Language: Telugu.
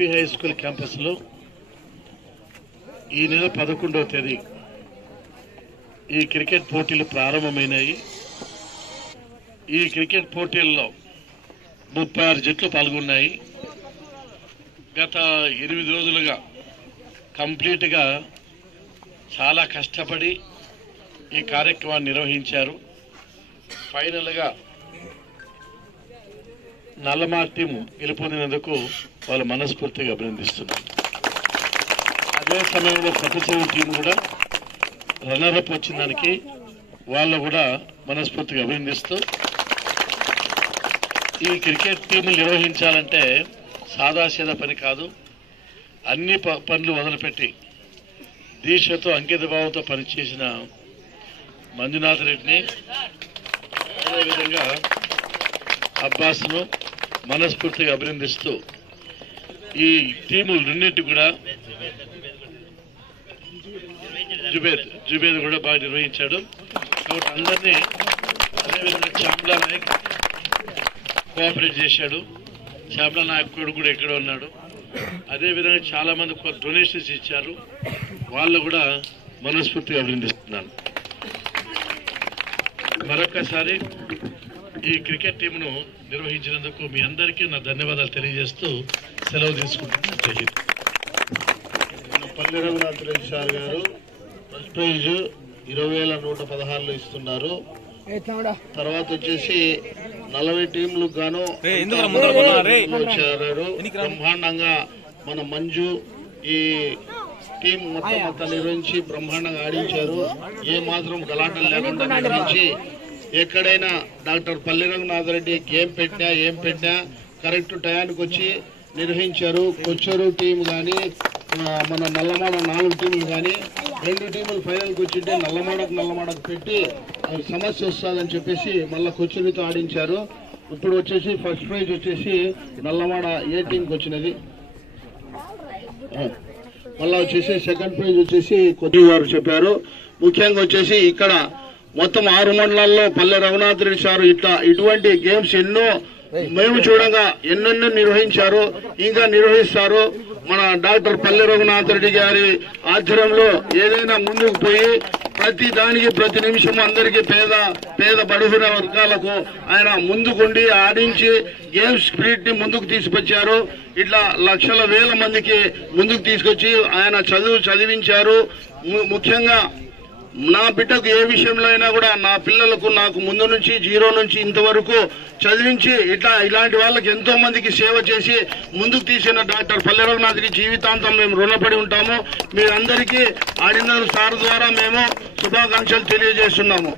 ఏపీ హై స్కూల్ క్యాంపస్ లో ఈ నెల 11వ తేదీ ఈ క్రికెట్ పోటీలు ప్రారంభమైనాయి. ఈ క్రికెట్ పోటీల్లో 36 జట్లు పాల్గొన్నాయి. గత 8 రోజులుగా కంప్లీట్ గా చాలా కష్టపడి ఈ కార్యక్రమాన్ని నిర్వహించారు. ఫైనల్ గా నల్లమాడ టీం గెలుపొందినందుకు వాళ్ళు మనస్ఫూర్తిగా అభినందిస్తున్నారు. అదే సమయంలో ప్రతిచూరు టీం కూడా రన్నరప్ వచ్చిన దానికి వాళ్ళు కూడా మనస్ఫూర్తిగా అభినందిస్తూ, ఈ క్రికెట్ టీములు నిర్వహించాలంటే సాదాసీదా పని కాదు. అన్ని పనులు మొదలుపెట్టి దీక్షతో అంకితభావంతో పనిచేసిన మంజునాథ్ రెడ్డిని, అదేవిధంగా అబ్బాస్ను మనస్ఫూర్తిగా అభినందిస్తూ, ఈ టీములు రెండింటి కూడా జుబేద్ కూడా బాగా నిర్వహించాడు. కాబట్టి అందరినీ, అదేవిధంగా చామ్లా నాయక్ కోఆపరేట్ చేశాడు. చామ్లా నాయక్ కూడా ఎక్కడ ఉన్నాడు. అదేవిధంగా చాలా మంది డొనేషన్స్ ఇచ్చారు. వాళ్ళు కూడా మనస్ఫూర్తిగా అభినందిస్తున్నాను. మరొక్కసారి ఈ క్రికెట్ టీంను నిర్వహించినందుకు మీ అందరికీ నా ధన్యవాదాలు తెలియజేస్తూ సెలవు తీసుకుంటున్నాను. పల్లె రఘునాథ్ రెడ్డి సార్ గారు ఫస్ట్ ప్రైజ్ 20,116 ఇస్తున్నారు. తర్వాత వచ్చేసి 40 టీంలకు గాను చేరారు. బ్రహ్మాండంగా మన మంజు ఈ టీం మొత్తం నిర్వహించి బ్రహ్మాండంగా ఆడించారు. ఏ మాత్రం గలాటలు లేకుండా నిర్వహించి ఎక్కడైనా డాక్టర్ పల్లె రఘునాథ్ రెడ్డి గేమ్ పెట్టినా ఏం పెట్టినా కరెక్ట్ టయానికి వచ్చి నిర్వహించారు. కొచ్చరు టీం కానీ, మన నల్లమాడ 4 టీంలు కానీ 2 టీములు ఫైనల్కి వచ్చింటే నల్లమాడకు పెట్టి సమస్య వస్తుందని చెప్పేసి మళ్ళీ కొచ్చరితో ఆడించారు. ఇప్పుడు వచ్చేసి ఫస్ట్ ప్రైజ్ వచ్చేసి నల్లమాడ ఏ టీంకి వచ్చినది. మళ్ళా వచ్చేసి సెకండ్ ప్రైజ్ వచ్చేసి కొద్ది వారు చెప్పారు. ముఖ్యంగా వచ్చేసి ఇక్కడ మొత్తం 6 మండలాల్లో పల్లె రఘునాథ్ రెడ్డి సార్ ఇటువంటి గేమ్స్ ఎన్నో మేము చూడగా ఎన్నెన్నో నిర్వహించారు, ఇంకా నిర్వహిస్తారు. మన డాక్టర్ పల్లె రఘునాథ్ రెడ్డి గారి ఆధ్వర్యంలో ఏదైనా ముందుకు పోయి ప్రతి దానికి ప్రతి నిమిషం అందరికీ పేద బడుగున వర్గాలకు ఆయన ముందుకుండి ఆడించి గేమ్స్ స్పిరిట్ ని ముందుకు తీసుకొచ్చారు. ఇట్లా లక్షల వేల మందికి ముందుకు తీసుకొచ్చి ఆయన చదివించారు. ముఖ్యంగా నా బిడ్డకు ఏ విషయంలో అయినా కూడా నా పిల్లలకు నాకు ముందు నుంచి 0 నుంచి ఇంతవరకు చదివించి ఇలాంటి వాళ్ళకి ఎంతో మందికి సేవ చేసి ముందుకు తీసిన డాక్టర్ పల్లె రఘునాథ్ జీవితాంతం మేము రుణపడి ఉంటాము. మీరందరికీ ఆడిన సార్ ద్వారా మేము శుభాకాంక్షలు తెలియజేస్తున్నాము.